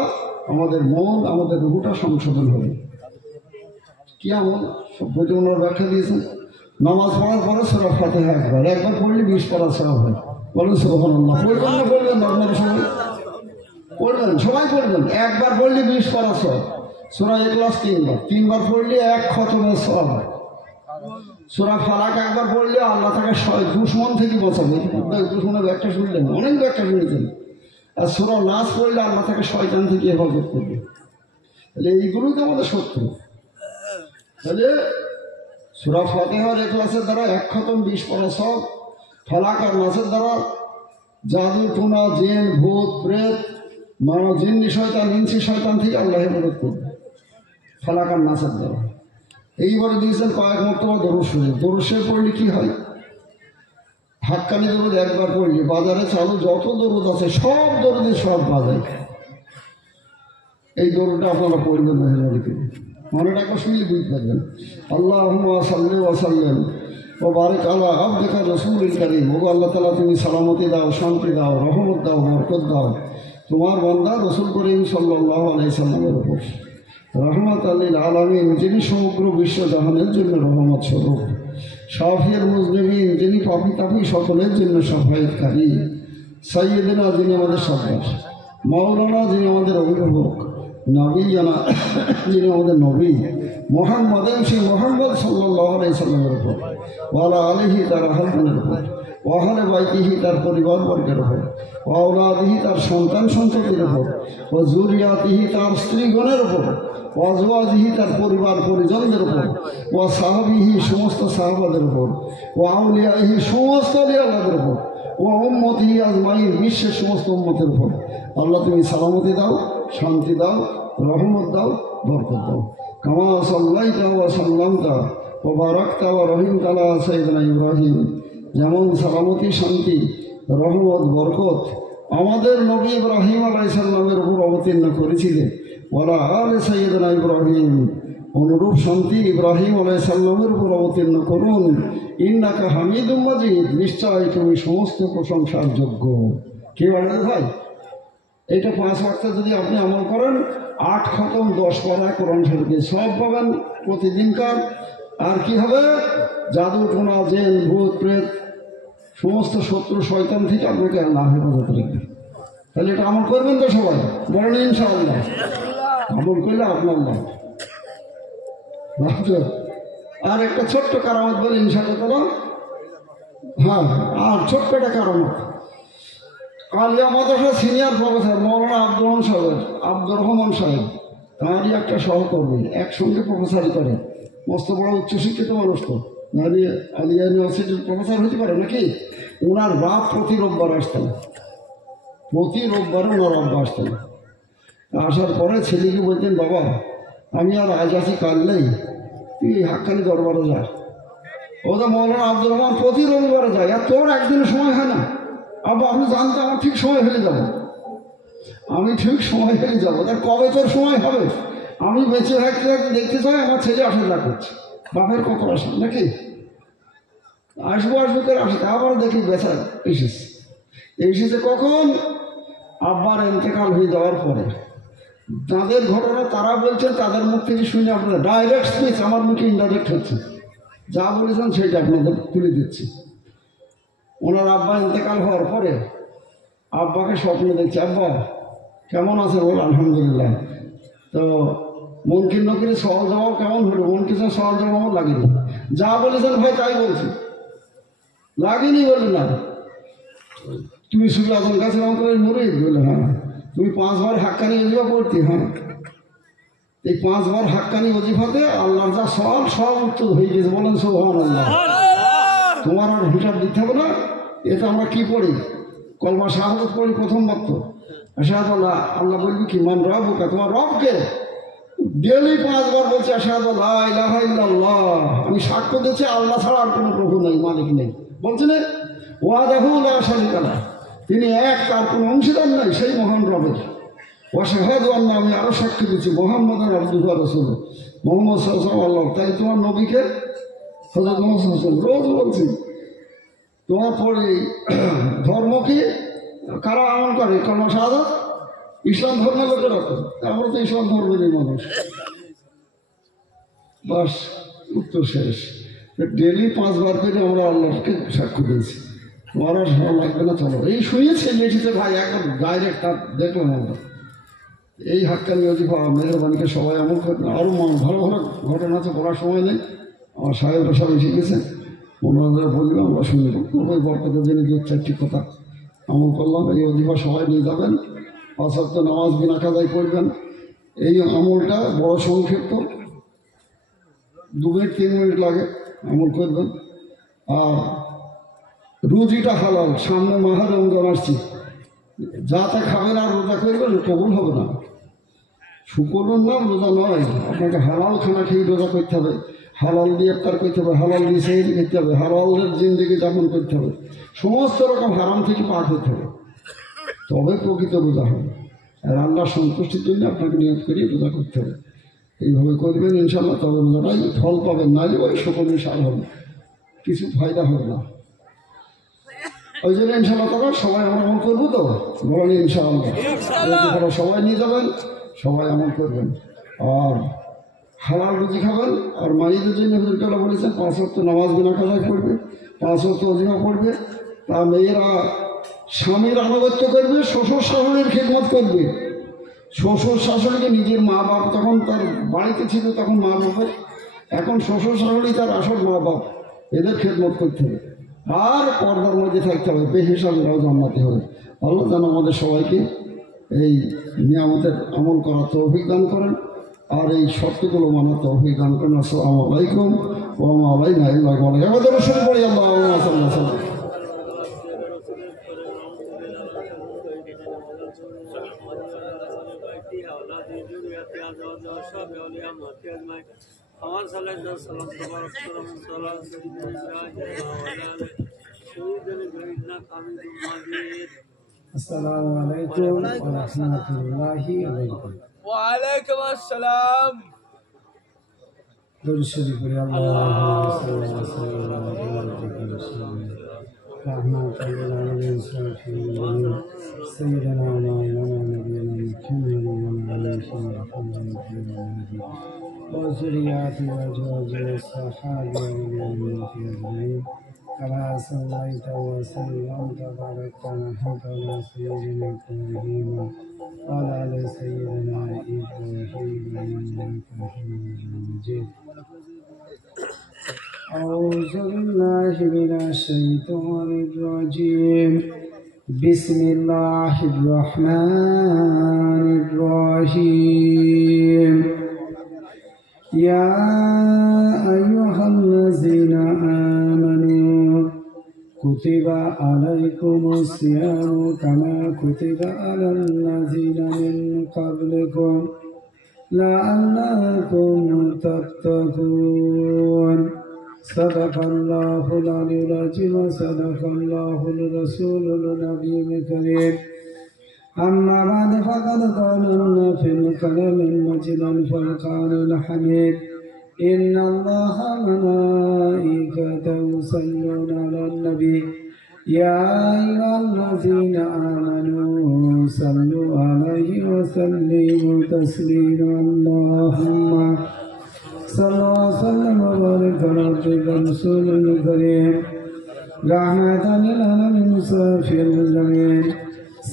আমাদের মন, আমাদের রুহটা সংশোধন হবে। কি আমল সব বইটা ওনারা ব্যাখ্যা দিয়েছেন। নামাজ পড়ার পরে সূরা ফাতিহা একবার পড়লে 20 পারা সওয়াব হয়। বলেন সুবহানাল্লাহ। পড়বেন না? পড়বেন না? আপনারা সবাই পড়বেন, সবাই পড়বেন। একবার পড়লে 20 পারা সওয়াব। সূরা ইখলাস 3 বার পড়লে 1 খতমের সওয়াব। সূরা ফালাক একবার পড়লে আল্লাহ তাকে দুশমন থেকে বাঁচাবে। দুশমনের ব্যাখ্যা শুনলেন, অনেক ব্যাখ্যা শুনেছেন। আর সূরা নাস পড়লে আল্লাহ তাকে শয়তান থেকে হেফাজত করবে। তাহলে এইগুলোই তো আমাদের শত্রু। তাহলে সূরা ফাতিহার ইখলাসের দ্বারা 1 খতম 20 পারা সওয়াব। ফালাক আর নাসের দ্বারা জাদু, টুনা, জিন, ভূত, প্রেত, মানব, জিন্নি শয়তান, ইনসি শয়তান থেকে আল্লাহ হেফাজত করবে ফালাক আর নাসের দ্বারা। এইবারে দিয়েছেন কয়েক মর্তবা দরুদ শরীফ। দরুদ শরীফ পড়লে কি হয়? হাক্কানি দরুদ একবার পড়লে বাজারে চালু যত দরুদ আছে সব দরুদে সব বাজায়। এই দরুদটা আপনারা পড়বেন মেহরবানি করে, মনেটা একবার শুনলে বুঝতে পারবেন। আল্লাহুম্মা সাল্লি ওয়া সাল্লিম ওয়া বারিক আলা আবদিকা রাসূলিল কারীম। ওগো আল্লাহ তাআলা, তুমি সালামতি দাও, শান্তি দাও, রহমত দাও, বরকত দাও তোমার বান্দা রাসূল করিম সাল্লাল্লাহু আলাইহি সাল্লামের উপর। রহমত লিল আলামিন, যিনি সমগ্র বিশ্ব জাহানের জন্য রহমত স্বরূপ। শাফিউল মুজনিবিন, যিনি পাপী তাপী সকলের জন্য সাফায়াতকারী। সাইয়্যিদনা, যিনি আমাদের সর্দার। মাওলানা, যিনি আমাদের অভিভাবক। নবীনা, যিনি আমাদের নবী। মুহাম্মাদিন, সেই মুহাম্মদ সাল্লাল্লাহু আলাইহি সাল্লামের উপর। ওয়ালা আলিহি, তার আহলের উপর। ওয়াহলে বাইতিহি, তার পরিবারবর্গের উপর। ওয়াউলাদিহি, তার সন্তান সন্ততির উপর। ও যুরিয়াতিহি, তার স্ত্রীগণের উপর। ওয়াজওয়াজিহি, তার পরিবার পরিজনদের উপর। ওয়া সাহাবিহি, সমস্ত সাহাবাদের উপর। ও আউলিয়াহি, সমস্ত আউলিয়াদের উপর। ও উম্মতিহি আজমাইন, বিশ্বের সমস্ত উম্মতের উপর। আল্লাহ তুমি সালামতি দাও, শান্তি দাও, রহমত দাও, বরকত দাও। কামা সাল্লাইতা ওয়া সাল্লামতা ওয়া বারাকতা ওয়া রহিমতা আলা সাইয়্যিদিনা ইব্রাহিম। যেমন সালামতি, শান্তি, রহমত, বরকত আমাদের নবী ইব্রাহিম আলাইহিস সালামের উপর অবতীর্ণ করেছিলেন, ওয়ালা আলে সাইয়্যিদিনা ইব্রাহিম, অনুরূপ শান্তি ইব্রাহিম আলাইহিস সালামের উপর অবতীর্ণ করুন। ইন্নাকা হামিদুম মাজিদ, নিশ্চয় তুমি সমস্ত প্রশংসার যোগ্য। কে বলেন ভাই? এটা 5 ওয়াক্ত যদি আপনি আমল করেন, 8 খতম 10 পারা কোরআন শরীফে সব পাবেন প্রতিদিনকার। আর কি হবে? জাদু, টোনা, জেন, ভূত, প্রেত সমস্ত শত্রু শয়তান থেকে আপনাকে আল্লাহ হেফাজত রাখবে। তাহলে এটা আমল করবেন তো সবাই, বলেন ইনশাআল্লাহ। আমল করলে আপনার লাভ। আর একটা ছোট্ট কারামত বলে ইনশাআল্লাহ। হ্যাঁ, আর ছোট্ট একটা কারামত। আলিয়া মাদ্রাসার সিনিয়র প্রফেসর মৌলানা আব্দুর রহমান সাহেব, তাঁরই একটা সহকর্মী, একসঙ্গে প্রফেসরই করে। মস্ত বড় উচ্চশিক্ষিত মানুষ তো, আলিয়া ইউনিভার্সিটির প্রফেসর হতে পারে নাকি। ওনার বাপ প্রতি রোববার আসতেন, প্রতি রোববারে ওনার আব্বা আসতেন। আসার পরে ছেলেকে বলতেন, বাবা আমি আর আজ আছি কাল নেই, তুই হাক্কানি দরবারে যা। ও তো মৌলানা আব্দুর রহমান প্রতি রবিবারে যায়, আর তোর একদিনের সময় হয় না। আব্বা আপনি জানতে আমার ঠিক সময় ফেলে যাব, আমি ঠিক সময় ফেলে যাবো। তার কবে তোর সময় হবে? আমি বেঁচে থাকতে থাকতে দেখতে চাই আমার ছেলে আশা করছে, বাপের কত আসে নাকি। আসবো আসবো করে আসে, আবার দেখি বেচা এসেছে কখন? আব্বার ইন্তেকাল হয়ে যাওয়ার পরে। যাদের ঘটনা তারা বলছেন, তাদের মুখ থেকে শুনে আপনারা ডাইরেক্ট স্পিচ, আমার মুখে ইনডাইরেক্ট হচ্ছে। যা বলেছেন সেটা আপনাদের তুলে দিচ্ছি। ওনার আব্বা ইন্তেকাল হওয়ার পরে আব্বাকে স্বপ্নে দেখছি, আব্বা কেমন আছে? বল আলহামদুলিল্লাহ। তো মনকির নকির সওয়াল জবাব কেমন হলো? মনকির সওয়াল জবাব লাগেনি। যা বলেছেন ভাই তাই বলছি, লাগেনি বলে না। তুমি শুধু আজম কাছে মুরিদ বলে, হ্যাঁ। তুমি 5 বার হাক্কানি ওজিফা পড়তি, হ্যাঁ। এই 5 বার হাক্কানি ওজিফাতে আল্লাহর যা সওয়াল সব উত্তর হয়ে গেছে, বলেন সুবহানাল্লাহ। তোমার আর হিসাব দিতে হবে না। এটা আমরা কি পড়ি? কলমা শাহাদাত পড়ি প্রথম বাক্য, আশহাদু আল্লাহ। আল্লাহ বলবি কি মান রাব্বুকা, তোমার রবকে। ডেলি 5 বার বলছে আশহাদু আল্লা ইলাহা ইল্লাল্লাহ, আমি সাক্ষ্য দিচ্ছি আল্লাহ ছাড়া আর কোনো প্রভু নেই, মালিক নেই। বলছে না ওয়াহদাহু লা শারীকা লাহু, তিনি এক, তার কোনো অংশীদার নাই, সেই মহান রবের। ওয়া শাহাদু আন্না, আমি আরও সাক্ষ্য দিচ্ছি মুহাম্মাদান আবদুহু ওয়া রাসূলুহু, মুহাম্মদ সাল্লাল্লাহু আলাইহি ওয়াসাল্লাম। তাই তোমার নবীকে হযরত মুহাম্মদ সাল্লাল্লাহু আলাইহি ওয়াসাল্লাম রোজ বলছি। তোমার পরে ধর্ম কি কারা আমল করে? কলমা শাহাদাত ইসলাম ধর্মের লোকের রকম, আমরা তো ইসলাম ধর্মেরই মানুষ। বাস, উত্তর শেষ। ডেলি 5 বার করে আমরা আল্লাহকে সাক্ষ্য দিয়েছি। তোমার আর ভালো লাগবে না, চলো। এই শুয়েছে লেটেছে ভাই, একদম ডাইরেক্ট তার দেখলাম আমরা। এই হাক্কানি ওজিফা মেহরবানিকে সবাই আমল করবেন। আরও ভালো ভালো ঘটনা তো বলার সময় নেই, আমার সাহেবরা সব এসে গেছে, ওনারা বলবে আমরা শুনব। ওই বরকতের জন্য 2-4টি কথা আমল করলাম। এই ওজিফা সবাই নিয়ে যাবেন, 5 ওয়াক্ত নামাজ বিনা কাজায় পড়বেন। এই আমলটা বড় সংক্ষিপ্ত, 2 মিনিট 3 মিনিট লাগে, আমল করবেন। আর রুজিটা হালাল, সামনে মাহে রমজান আসছি, যা তা খাবেন আর রোজা করবেন, কবুল হবে না। শুকরের নাম রোজা নয়, আপনাকে হালাল খানা খেয়ে রোজা করতে হবে, হালাল দিয়ে ইফতার করতে হবে, হালাল দিয়ে সেহরি করতে হবে, হালালের জিন্দেগি যাপন করতে হবে, সমস্ত রকম হারাম থেকে পার হতে হবে, তবে প্রকৃত রোজা হবে। আর আল্লাহর সন্তুষ্টির জন্য আপনাকে নিয়ত করিয়ে রোজা করতে হবে। এইভাবে করবেন ইনশাআল্লাহ, তবে রোজাটাই ফল পাবেন, নাহলে ওই শুকরের সার হবে, কিছু ফায়দা হবে না। ওই জন্য ইনশাআল্লাহ তারা সবাই আমরা আমল করবো তো, বলেন ইনশাআল্লাহ। সবাই নিয়ে যাবেন, সবাই আমল করবেন, আর হালাল রুজি খাবেন। আর মায়েদের জন্য হুজুরকালা বলেছেন 5 ওয়াক্ত নামাজ বিনা কাজায় পড়বে, 5 ওয়াক্ত ওজিফা পড়বে। তা মেয়েরা স্বামীর আনুগত্য করবে, শ্বশুর শাশুড়ির খেদমত করবে। শ্বশুর শাশুড়িকে নিজের মা বাপ, তখন তার বাড়িতে ছিল তখন মা বাপের, এখন শ্বশুর শাশুড়ি তার আসল মা বাপ, এদের খেদমত করতে হবে। আর পর্দার মধ্যে থাকতে হবে, বেহিসাবেরাও জান্নাতি হবে। আল্লাহ যেন আমাদের সবাইকে এই নিয়ামতের আমল করার তৌফিক দান করেন, আর এই শর্তগুলো মানার তৌফিক দান করেন। আসসালামু আলাইকুম ওয়া রাহমাতুল্লাহি ওয়া বারাকাতুহু। আমাদের শুরু করি, আল্লাহুম্মা সাল্লি আলা সাল্লাম। আমার সালাম সালাম তোমার আসসালামু আলাইকুম ওয়া রাহমাতুল্লাহি ওয়া বারাকাতুহু। ওয়া আলাইকুম আসসালাম। দরুদ শরীফ পড়ি। আল্লাহুম্মা সাল্লি আলা সাইয়্যিদিনা রাহমাতুল আলামিন সাইয়্যিদিনা ওয়া নাবিয়িনা মুহাম্মাদিন ওয়া আলা আলিহি ওয়া সাহবিহি وذرياته وأزواجه وصحابه أجمعين كما صليت وسلمت وباركت وأنعمت على سيدنا إبراهيم وعلى آل سيدنا إبراهيم إنك حميد مجيد. أعوذ بالله من الشيطان الرجيم. بسم الله الرحمن الرحيم. يا أيها الذين آمنوا كتب عليكم الصيام كما كتب على الذين من قبلكم لعلكم تتقون. صدق الله العلي العظيم. صدق الله الرسول النبي الكريم. أما بعد فقد قال في الكلام المجيد الفرقان الحميد إن الله وملائكته يصلون على النبي يا أيها الذين آمنوا صلوا عليه وسلموا تسليما. اللهم صل وسلم وبارك على عبدك رسول الكريم رحمة للعالمين صافي المسلمين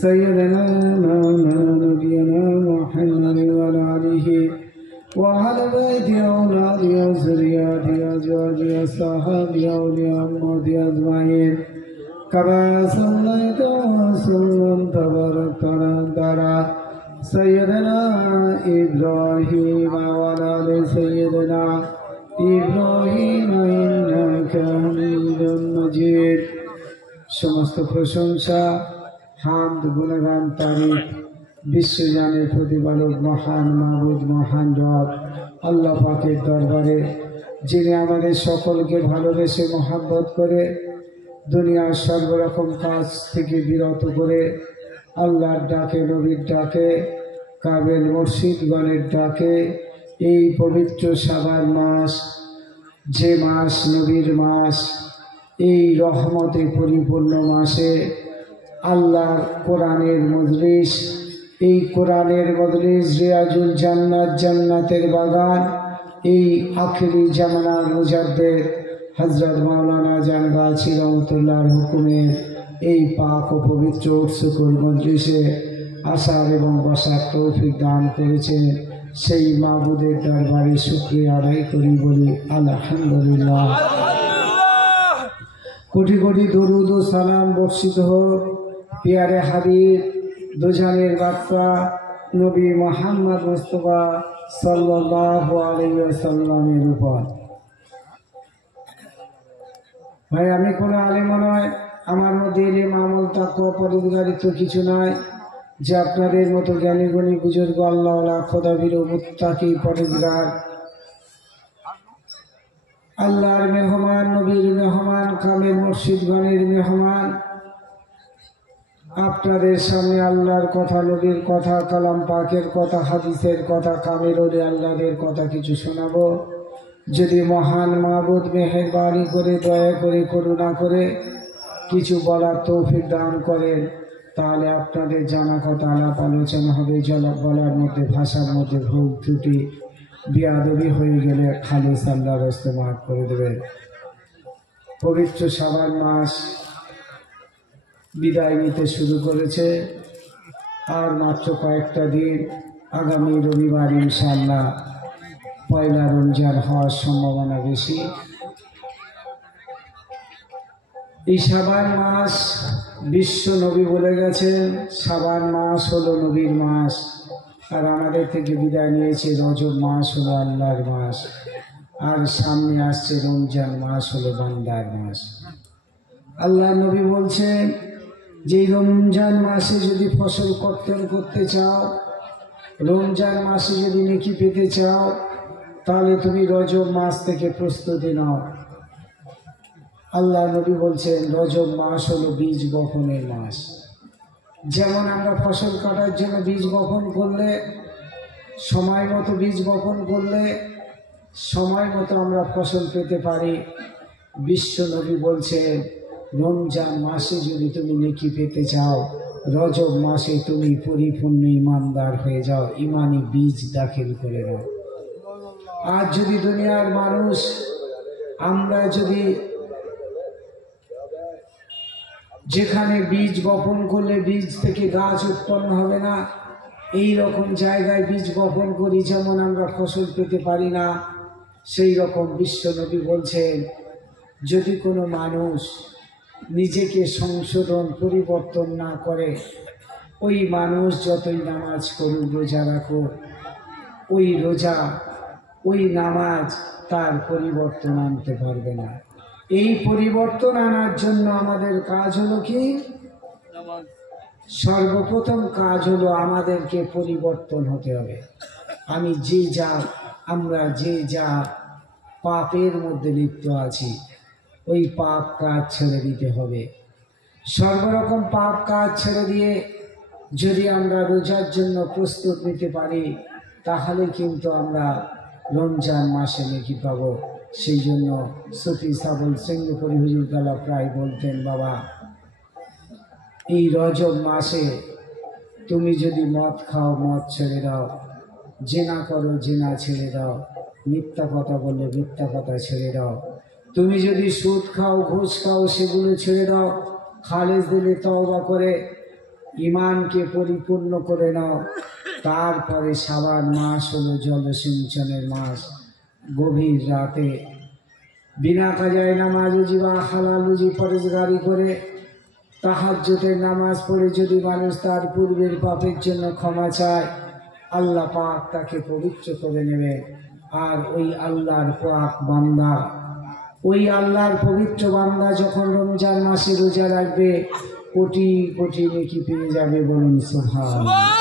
سيدنا مولانا نبينا محمد وعلى آله وعلى بيته أولاده وذرياته وأزواجه وصحابه أولياء أمته أجمعين كما صليت وسلمت وباركت على سيدنا إبراهيم وعلى آل سيدنا إبراهيم إنك حميد مجيد. সমস্ত প্রশংসা হামদ গুণগান তারিফ বিশ্বজানের প্রতিপালক মহান মাবুদ মহান রব আল্লাহ পাকের দরবারে, যিনি আমাদের সকলকে ভালোবেসে মহাব্বত করে দুনিয়ার সর্বরকম কাজ থেকে বিরত করে আল্লাহর ডাকে নবীর ডাকে কাবেল মুর্শিদগণের ডাকে এই পবিত্র শাবান মাস, যে মাস নবীর মাস, এই রহমতে পরিপূর্ণ মাসে আল্লাহর কোরআনের মজলিস, এই কোরআনের মজলিস রিয়াজুল জান্নাত জান্নাতের বাগান, এই আখিরি জামানার মুজাদ্দেদ হযরত মাওলানা জানগাছি রহমতুল্লাহর হুকুমের এই পাক ও পবিত্র উৎসুকুল মজলিসে আসার এবং বসার তৌফিক দান করেছেন, সেই মাবুদের দরবারে শুকরিয়া আদায় করি, বলি আলহামদুলিল্লাহ। কোটি কোটি দরুদ ও সালাম বর্ষিত হোক পিয়ারে হাবিব দুজানের বাদশা নবী মুহাম্মদ মুস্তাফা সাল্লাল্লাহু আলাইহি ওয়াসাল্লামের উপর। ভাই, আমি কোনো আলেম নয়, আমার মধ্যে ইলম আমল তাকওয়া পরহেজগারিত্ব কিছু নয়, যে আপনাদের মতো জ্ঞানী গুণী বুজুর্গ আল্লাহওয়ালা খোদাভীরু মুত্তাকি পরহেজগার আল্লাহর মেহমান, নবীর মেহমান, কামেল মুর্শিদগণের মেহমান, আপনাদের সামনে আল্লাহর কথা, নবীর কথা, কালাম পাকের কথা, হাদিসের কথা, কামেল ওলি আল্লাহদের কথা কিছু শোনাবো। যদি মহান মাবুদ মেহেরবানি করে দয়া করে করুণা করে কিছু বলার তৌফিক দান করেন, তাহলে আপনাদের জানা কথা আলাপ আলোচনা হবে। বলার মধ্যে ভাষার মধ্যে ভুল ত্রুটি বিয়াদবি হয়ে গেলে খালিস আল্লাহর রাস্তে মাফ করে দেবেন। পবিত্র শাবান মাস বিদায় নিতে শুরু করেছে, আর মাত্র কয়েকটা দিন, আগামী রবিবার ইনশাআল্লাহ পয়লা রমজান হওয়ার সম্ভাবনা বেশি। এই শাবান মাস বিশ্ব নবী বলে গেছেন, শাবান মাস হলো নবীর মাস, আর আমাদের থেকে বিদায় নিয়েছে রজব মাস হলো আল্লাহর মাস, আর সামনে আসছে রমজান মাস হলো বান্দার মাস। আল্লাহ নবী বলছেন যে রমজান মাসে যদি ফসল কর্তন করতে চাও, রমজান মাসে যদি নেকি পেতে চাও, তাহলে তুমি রজব মাস থেকে প্রস্তুতি নাও। আল্লাহ নবী বলছেন রজব মাস হলো বীজ বপনের মাস। যেমন আমরা ফসল কাটার জন্য বীজ বপন করলে, সময় মতো বীজ বপন করলে সময় মতো আমরা ফসল পেতে পারি, বিশ্ব নবী বলছেন রমজান মাসে যদি তুমি নেকি পেতে চাও, রজব মাসে তুমি পরিপূর্ণ ইমানদার হয়ে যাও, ইমানি বীজ দাখিল করে নাও। আজ যদি দুনিয়ার মানুষ, আমরা যদি যেখানে বীজ বপন করলে বীজ থেকে গাছ উৎপন্ন হবে না, এই রকম জায়গায় বীজ বপন করি যেমন আমরা ফসল পেতে পারি না, সেই রকম বিশ্বনবী বলছেন যদি কোনো মানুষ নিজেকে সংশোধন পরিবর্তন না করে, ওই মানুষ যতই নামাজ করুক রোজা রাখুক, ওই রোজা ওই নামাজ তার পরিবর্তন আনতে পারবে না। এই পরিবর্তন আনার জন্য আমাদের কাজ হলো কি? সর্বপ্রথম কাজ হলো আমাদেরকে পরিবর্তন হতে হবে। আমরা যে যা পাপের মধ্যে লিপ্ত আছি, ওই পাপ কাজ ছেড়ে দিতে হবে। সর্বরকম পাপ কাজ ছেড়ে দিয়ে যদি আমরা রোজার জন্য প্রস্তুত নিতে পারি, তাহলে কিন্তু আমরা রমজান মাসে নেকি পাব। সেই জন্য সুফি সাবল সিংহপুরী হুজুর তালা প্রায় বলতেন, বাবা এই রজব মাসে তুমি যদি মদ খাও মদ ছেড়ে দাও, জেনা করো জেনা ছেড়ে দাও, মিথ্যা কথা বললে মিথ্যা কথা ছেড়ে দাও, তুমি যদি সুদ খাও ঘুষ খাও সেগুলো ছেড়ে দাও, খালেজ দিলে তওবা করে ইমানকে পরিপূর্ণ করে নাও। তারপরে শাবান মাস হলো জলসিঞ্চনের মাস। গভীর রাতে বিনা কাজায় নামাজ উজিবা হালাল উজি পরেজগারি করে তাহাজ্জুদের নামাজ পড়ে যদি মানুষ তার পূর্বের পাপের জন্য ক্ষমা চায়, আল্লাহ পাক তাকে পবিত্র করে নেবে। আর ওই আল্লাহর পাক বান্দা, ওই আল্লাহর পবিত্র বান্দা যখন রমজান মাসে রোজা রাখবে, কোটি কোটি নেকি পেয়ে যাবে। বলুন সুবহানাল্লাহ।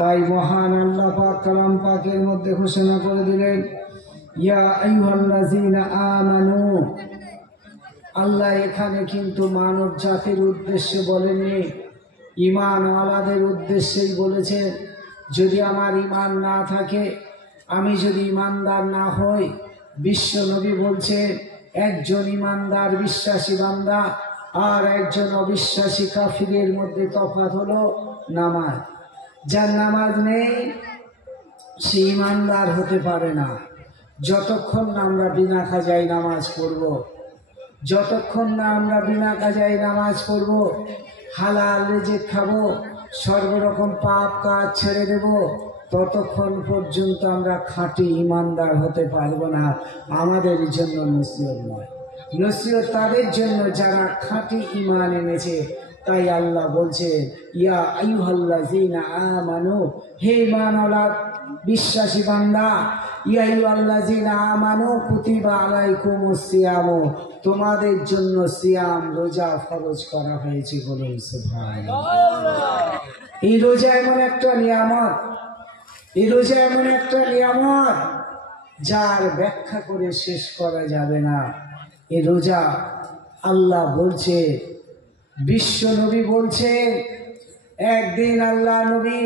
তাই মহান আল্লাহ পাক কালাম পাকের মধ্যে ঘোষণা করে দিলেন, ইয়া আইয়ুহাল্লাযীনা আমানু। আল্লাহ এখানে কিন্তু মানব জাতির উদ্দেশ্যে বলেননি, ঈমানওয়ালাদের উদ্দেশ্যেই বলেছেন। যদি আমার ঈমান না থাকে, আমি যদি ঈমানদার না হই, বিশ্ব নবী বলছে একজন ঈমানদার বিশ্বাসী বান্দা আর একজন অবিশ্বাসী কাফিরের মধ্যে তফাৎ হলো নামাজ। যার নামাজ নেই সে ঈমানদার হতে পারে না। যতক্ষণ না আমরা বিনা কাজায় নামাজ পড়ব, যতক্ষণ না আমরা বিনা কাজায় নামাজ পড়ব, হালাল রিজিক খাবো, সর্বরকম পাপ কাজ ছেড়ে দেব, ততক্ষণ পর্যন্ত আমরা খাঁটি ঈমানদার হতে পারবো না। আমাদের জন্য নসিহত নয়, নসিহত তাদের জন্য যারা খাঁটি ঈমান এনেছে। তাই আল্লাহ বলছে, ইয়া আইয়ুহাল্লাযীনা আমানু, হে ঈমানওয়ালা বিশ্বাসী বান্দা, ইয়া আইয়ুহাল্লাযীনা আমানু কুতিবা আলাইকুমুস সিয়াম, তোমাদের জন্য সিয়াম রোজা ফরজ করা হয়েছে। বলুন সুবহানাল্লাহ। এই রোজা এমন একটা নিয়ামত, এই রোজা এমন একটা নিয়ামত যার ব্যাখ্যা করে শেষ করা যাবে না। এই রোজা আল্লাহ বলছে, বিশ্ব নবী বলছে, একদিন আল্লাহ নবী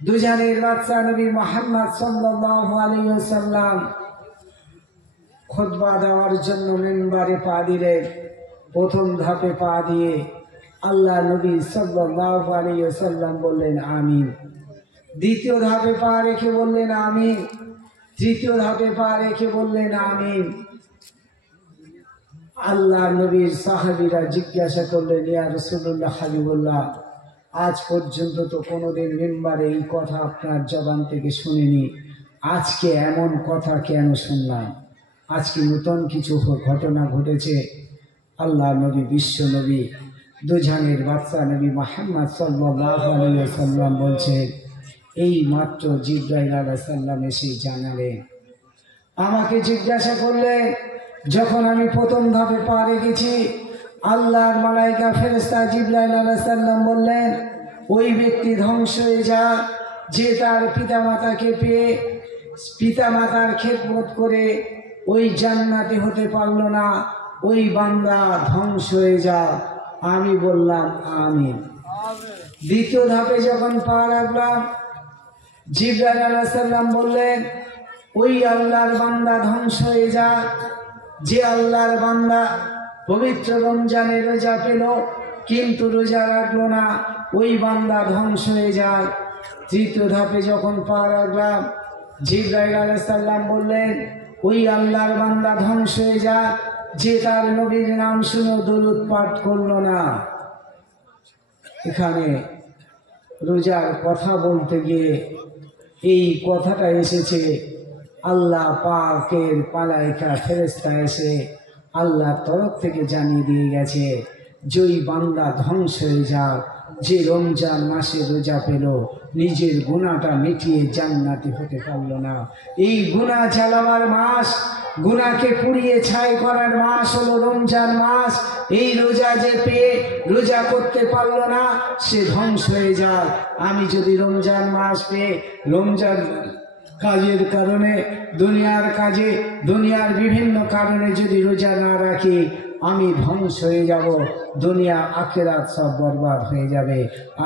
দুজানের বাদশা নবী মুহাম্মদ সাল্লাল্লাহু আলাইহি ওয়াসাল্লাম খুতবা দেওয়ার জন্য মিম্বারে পা দিলেন। প্রথম ধাপে পা দিয়ে আল্লাহ নবী সাল্লাল্লাহু আলাইহি ওয়াসাল্লাম বললেন আমিন। দ্বিতীয় ধাপে পা রেখে বললেন আমিন। তৃতীয় ধাপে পা রেখে বললেন আমিন। আল্লাহ নবীর সাহাবীরা জিজ্ঞাসা করলেন, ইয়া রাসূলুল্লাহ হাবিবুল্লাহ, আজ পর্যন্ত তো কোনোদিন মিম্বারে এই কথা আপনার জবান থেকে শুনিনি, আজকে এমন কথা কেন শুনলাম? আজকে নতুন কিছু ঘটনা ঘটেছে? আল্লাহ নবী বিশ্ব নবী দুজানের বাদশা নবী মুহাম্মদ সাল্লাল্লাহু আলাইহি ওয়াসাল্লাম বলছেন, এই মাত্র জিবরাইল আলাইহিস সালাম এসে জানালেন। আমাকে জিজ্ঞাসা করলেন, যখন আমি প্রথম ধাপে পা রেখেছি, আল্লাহর মালাইকা ফেরেশতা জিবরাইল আলাইহিস সালাম বললেন, ওই ব্যক্তি ধ্বংস হয়ে যা যে তার পিতামাতাকে পেয়ে পিতামাতার খেদমত করে ওই জান্নাতি হতে পারল না, ওই বান্দা ধ্বংস হয়ে যা। আমি বললাম আমিন। দ্বিতীয় ধাপে যখন পা রাখলাম, জিবরাইল আলাইহিস সালাম বললেন, ওই আল্লাহর বান্দা ধ্বংস হয়ে যা যে আল্লাহর বান্দা পবিত্র রমজানে রোজা পেল কিন্তু রোজা রাখলো না, ওই বান্দা ধ্বংস হয়ে যায়। তৃতীয় ধাপে যখন পা রাখলাম, জিবরাইল আলাইহিস সালাম বললেন, ওই আল্লাহর বান্দা ধ্বংস হয়ে যায় যে তার নবীর নাম শুনে দরুদ পাঠ করলো না। এখানে রোজার কথা বলতে গিয়ে এই কথাটা এসেছে, আল্লাহ পাকের মালায়েকা ফেরেশতা এসে আল্লাহর তরফ থেকে জানিয়ে দিয়ে গেছে, যেই বান্দা ধ্বংস হয়ে যাক, যে রমজান মাসে রোজা পেল, নিজের গুনাহটা মিটিয়ে জান্নাতি হতে পারল না। এই গুনাহ জ্বালাবার মাস, গুনাহকে পুড়িয়ে ছাই করার মাস হলো রমজান মাস। এই রোজা যে পেয়ে রোজা করতে পারলো না, সে ধ্বংস হয়ে যায়। আমি যদি রমজান মাস পেয়ে রমজান কাজের কারণে, দুনিয়ার কাজে, দুনিয়ার বিভিন্ন কারণে যদি রোজা না রাখি, আমি ধ্বংস হয়ে যাব, দুনিয়া আখিরাত সব বরবাদ হয়ে যাবে।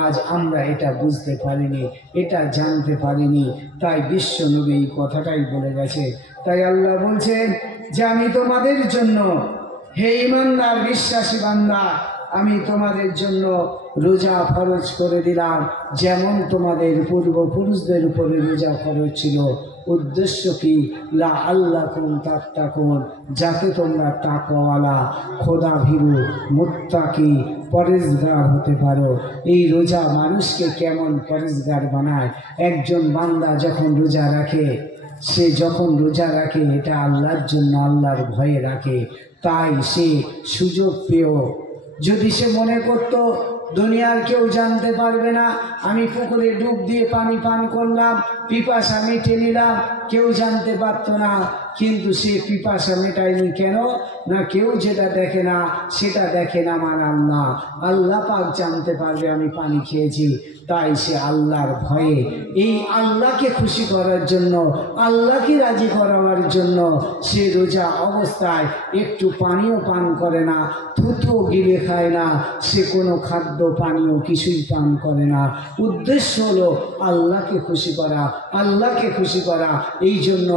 আজ আমরা এটা বুঝতে পারিনি, এটা জানতে পারিনি, তাই বিশ্ব নবী এই কথাটাই বলে গেছে। তাই আল্লাহ বলছেন যে আমি তোমাদের জন্য, হে ঈমানদার বিশ্বাসী বান্দা, আমি তোমাদের জন্য রোজা ফরজ করে দিলাম, যেমন তোমাদের পূর্বপুরুষদের উপরে রোজা ফরজ ছিল। উদ্দেশ্য কি? লা আল্লাকুম তাত্তাকুন, যাতে তোমরা তাকওয়ালা, খোদা ভীরু, মুত্তাকি, পরেজগার হতে পারো। এই রোজা মানুষকে কেমন পরেজগার বানায়। একজন বান্দা যখন রোজা রাখে, সে যখন রোজা রাখে এটা আল্লাহর জন্য, আল্লাহর ভয়ে রাখে। তাই সে সুযোগ পেয়েও যদি সে মনে করত দুনিয়ার কেউ জানতে পারবে না, আমি পুকুরে ডুব দিয়ে পানি পান করলাম, পিপাসা মিটে নিলাম, কেউ জানতে পারত না, কিন্তু সে পিপাসা মেটায়নি। কেন না? কেউ যেটা দেখে না সেটা দেখেন আমার আল্লাহ। আল্লাহ পাক জানতে পারবে আমি পানি খেয়েছি। তাই সে আল্লাহর ভয়ে, এই আল্লাহকে খুশি করার জন্য, আল্লাহকে রাজি করাবার জন্য সে রোজা অবস্থায় একটু পানিও পান করে না, থুতুও গিলে খায় না, সে কোনো খাদ্য পানীয় কিছুই পান করে না। উদ্দেশ্য হলো আল্লাহকে খুশি করা, আল্লাহকে খুশি করা। এই জন্য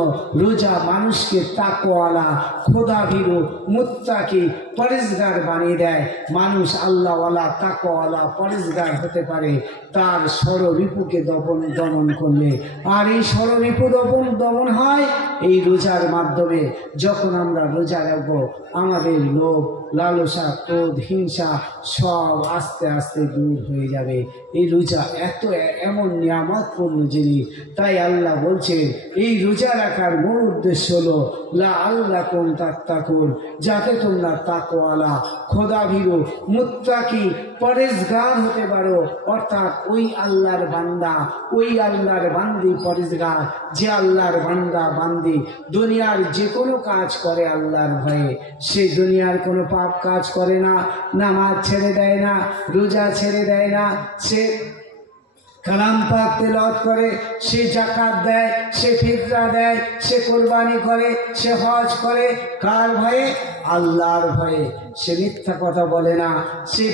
রোজা মানুষকে তাকওয়ালা, খোদাভীরু, মুত্তাকি, পরেজগার বানিয়ে দেয়। মানুষ আল্লাহওয়ালা, তাকওয়ালা, পরেজগার হতে পারে তার ষড়রিপুকে দমন করলে। আর এই ষড়রিপু দমন হয় এই রোজার মাধ্যমে। যখন আমরা রোজা রাখবো, আমাদের লোভ, লালসা, ক্রোধ, হিংসা সব আস্তে আস্তে দূর হয়ে যাবে। এই রোজা এমন নিয়ামতপূর্ণ জিনিস। তাই আল্লাহ বলছেন এই রোজা রাখার মূল উদ্দেশ্য হলো লা আল্লাকুম তাত্তাকুন, যাতে তোমরা তাকওয়ালা, খোদাভীরু, মুত্তাকি, পরেজগার হতে পারো। অর্থাৎ ওই আল্লাহর বান্দা, ওই আল্লাহর বান্দি পরেজগার, যে আল্লাহর বান্দা বান্দি দুনিয়ার যে কোনো কাজ করে আল্লাহর ভয়ে, সে দুনিয়ার কোনো পাপ কাজ করে না, নামাজ ছেড়ে দেয় না, রোজা ছেড়ে দেয় না, সে কালাম পাক তেলাওয়াত করে, সে যাকাত দেয়, সে ফিতরা দেয়, সে কোরবানি করে, সে হজ করে। কার ভয়ে? আল্লাহর ভয়ে। সে মিথ্যা কথা বলে না, সে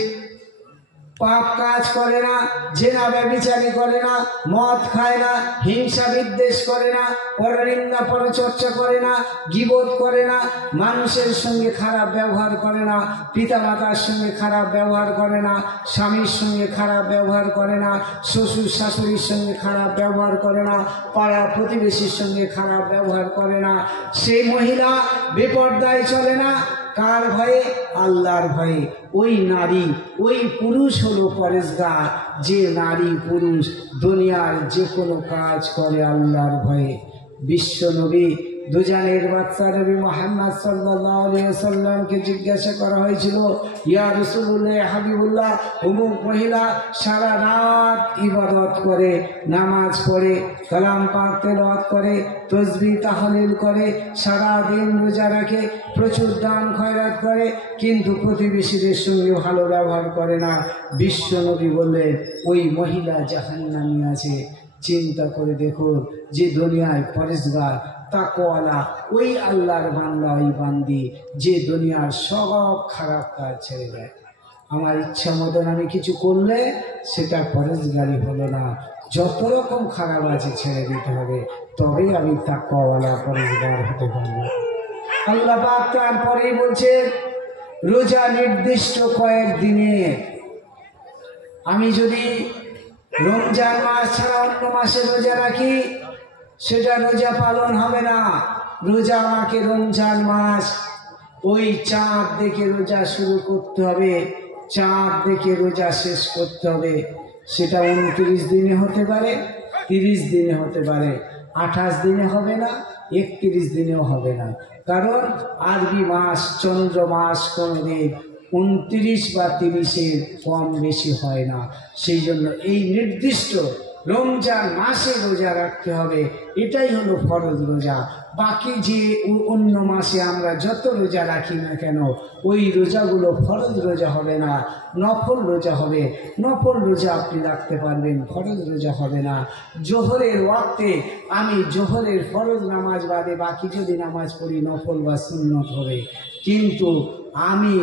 পাপ কাজ করে না, জেনা ব্যভিচারী করে না, মদ খায় না, হিংসা বিদ্বেষ করে না, পরনিন্দা পরচর্চা করে না, গীবত করে না, মানুষের সঙ্গে খারাপ ব্যবহার করে না, পিতামাতার সঙ্গে খারাপ ব্যবহার করে না, স্বামীর সঙ্গে খারাপ ব্যবহার করে না, শ্বশুর শাশুড়ির সঙ্গে খারাপ ব্যবহার করে না, পাড়া প্রতিবেশীর সঙ্গে খারাপ ব্যবহার করে না। সেই মহিলা বেপরদায় চলে না। কার ভয়ে? আল্লাহর ভয়ে। ওই নারী, ওই পুরুষ হলো পরেজগার, যে নারী পুরুষ দুনিয়ার যে কোনো কাজ করে আল্লাহর ভয়ে। বিশ্ব নবী, দুজানের বাচ্চা নবী মুহাম্মদ সাল্লাল্লাহু আলাইহি ওয়াসাল্লামকে জিজ্ঞাসা করা হয়েছিল, ইয়া রাসূলুল্লাহ, হাবিবুল্লাহ, অমুক মহিলা সারা রাত ইবাদত করে, নামাজ পড়ে, কালাম পাক তেলাওয়াত করে, তাসবিহ তাহলিল করে, সারা দিন রোজা রাখে, প্রচুর দান খয়রাত করে, কিন্তু প্রতিবেশীদের সঙ্গে ভালো ব্যবহার করে না। বিশ্ব নবী বললেন ওই মহিলা জাহান্নামী আছে। চিন্তা করে দেখুন, যে দুনিয়ায় পরেজগার, তাকওয়ালা, ওই আল্লাহর বান্দা, ওই বান্দি, যে দুনিয়ার সব খারাপ কাজ ছেড়ে দেয়। আমার ইচ্ছা মতন আমি কিছু করলে সেটা পরেজগারি হলো না, যত রকম খারাপ আছে ছেড়ে দিতে হবে, তবেই আমি তাকওয়ালা, পরেজগার হতে পারবো। আল্লাহ পাক তারপরেই বলছেন রোজা নির্দিষ্ট কয়েক দিনে। আমি যদি রমজান মাস ছাড়া অন্য মাসে রোজা রাখি, সেটা রোজা পালন হবে না। রোজা আমাকে রমজান মাস ওই চাঁদ দেখে রোজা শুরু করতে হবে, চাঁদ দেখে রোজা শেষ করতে হবে। সেটা 29 দিনে হতে পারে, 30 দিনে হতে পারে, 28 দিনে হবে না, 31 দিনেও হবে না। কারণ আরবি মাস, চন্দ্র মাস কোনোদিন 29 বা 30-এর কম বেশি হয় না। সেই জন্য এই নির্দিষ্ট রমজান মাসে রোজা রাখতে হবে, এটাই হলো ফরজ রোজা। বাকি যে অন্য মাসে আমরা যত রোজা রাখি না কেন, ওই রোজাগুলো ফরজ রোজা হবে না, নফল রোজা হবে। নফল রোজা আপনি রাখতে পারবেন, ফরজ রোজা হবে না। জোহরের ওয়াক্তে আমি জোহরের ফরজ নামাজ বাদে বাকি যদি নামাজ পড়ি নফল বা সুন্নত হবে। কিন্তু আমি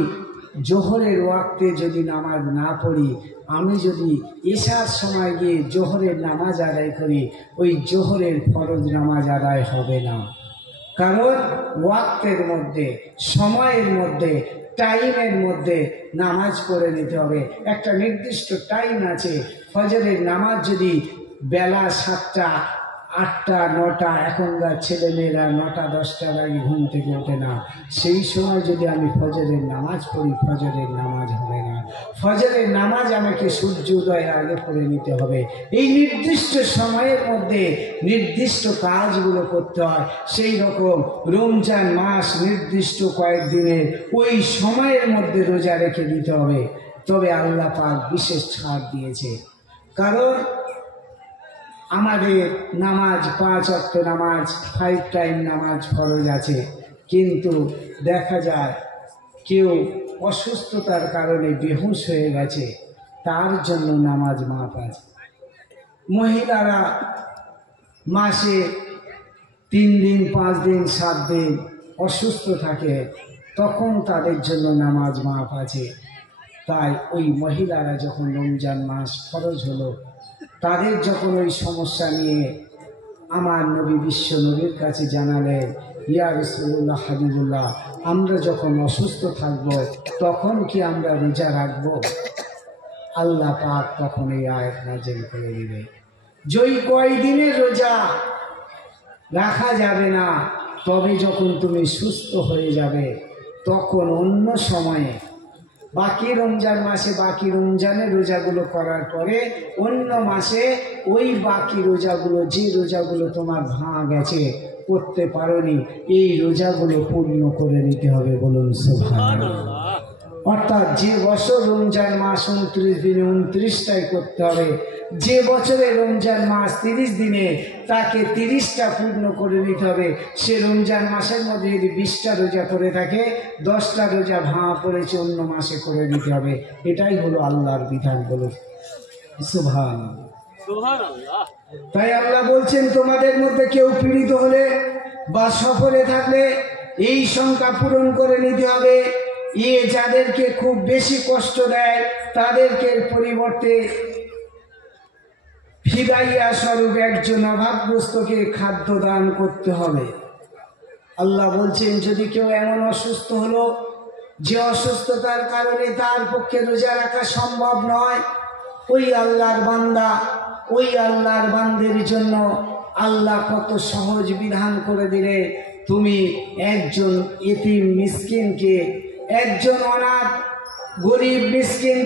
জোহরের ওয়াক্তে যদি নামাজ না পড়ি, আমি যদি এশার সময় গিয়ে জোহরের নামাজ আদায় করি, ওই জোহরের ফরজ নামাজ আদায় হবে না। কারণ ওয়াক্তের মধ্যে, সময়ের মধ্যে, টাইমের মধ্যে নামাজ পড়ে নিতে হবে। একটা নির্দিষ্ট টাইম আছে। ফজরের নামাজ যদি বেলা 7টা, 8টা, 9টা, এখনকার ছেলেমেয়েরা 9টা 10টার আগে ঘুম থেকে ওঠে না, সেই সময় যদি আমি ফজরের নামাজ পড়ি, ফজরের নামাজ হবে না। ফজরের নামাজ আমাকে সূর্য উদয়ের আগে পড়ে নিতে হবে। এই নির্দিষ্ট সময়ের মধ্যে নির্দিষ্ট কাজগুলো করতে হয়। সেই রকম রমজান মাস নির্দিষ্ট কয়েকদিনের ওই সময়ের মধ্যে রোজা রেখে দিতে হবে। তবে আল্লাহ পাক বিশেষ ছাড় দিয়েছে। কারণ আমাদের নামাজ 5 ওয়াক্ত নামাজ, 5 টাইম নামাজ ফরজ আছে। কিন্তু দেখা যায় কেউ অসুস্থতার কারণে বেহুশ হয়ে গেছে, তার জন্য নামাজ মাফ আছে। মহিলারা মাসে 3 দিন, 5 দিন, 7 দিন অসুস্থ থাকে, তখন তাদের জন্য নামাজ মাফ আছে। তাই ওই মহিলারা যখন রমজান মাস ফরজ হলো, তাদের যখন ওই সমস্যা নিয়ে আমার নবী, বিশ্ব নবীর কাছে জানালেন, ইয়া রাসূলুল্লাহ, হাবিবুল্লাহ, আমরা যখন অসুস্থ থাকব তখন কি আমরা রোজা রাখব? আল্লাহ পাক তখন এই আয়াত নাযিল করে দিলেন, যেই কয়দিনের রোজা রাখা যাবে না, তবে যখন তুমি সুস্থ হয়ে যাবে তখন অন্য সময়ে বাকি রমজান মাসে বাকি রমজানের রোজাগুলো করার পরে অন্য মাসে ওই বাকি রোজাগুলো, যে রোজাগুলো তোমার ভাঙা গেছে, করতে পারোনি, এই রোজাগুলো পূর্ণ করে নিতে হবে। বলুন সুবহানাল্লাহ। অর্থাৎ যে বছর রমজান মাস 29 দিনে 29টাই করতে হবে, যে বছরে রমজান মাস 30 দিনে, তাকে 30টা পূর্ণ করে নিতে হবে। সে রমজান মাসের মধ্যে যদি 20টা রোজা করে থাকে, 10টা রোজা ভাঙা পড়েছে অন্য মাসে করে নিতে হবে। এটাই হলো আল্লাহর বিধান। বলুন সুবহানাল্লাহ। সুবহানাল্লাহ। তাই আল্লাহ বলছেন, তোমাদের মধ্যে কেউ পীড়িত হলে বা সফরে থাকলে এই সংখ্যা পূরণ করে নিতে হবে। যাদেরকে খুব বেশি কষ্ট দেয় তাদেরকে পরিবর্তে ফিদাইয়া স্বরূপ একজন অভাবগ্রস্তকে খাদ্য দান করতে হবে। আল্লাহ বলছেন, যদি কেউ এমন অসুস্থ হলো যে অসুস্থতার কারণে তার পক্ষে রোজা রাখা সম্ভব নয়, ওই আল্লাহর বান্দা, ওই আল্লাহর বান্দের জন্য আল্লাহ কত সহজ বিধান করে দিলে, তুমি একজন এতিম মিসকিনকে, একজন অনাথ গরিব মিসকিন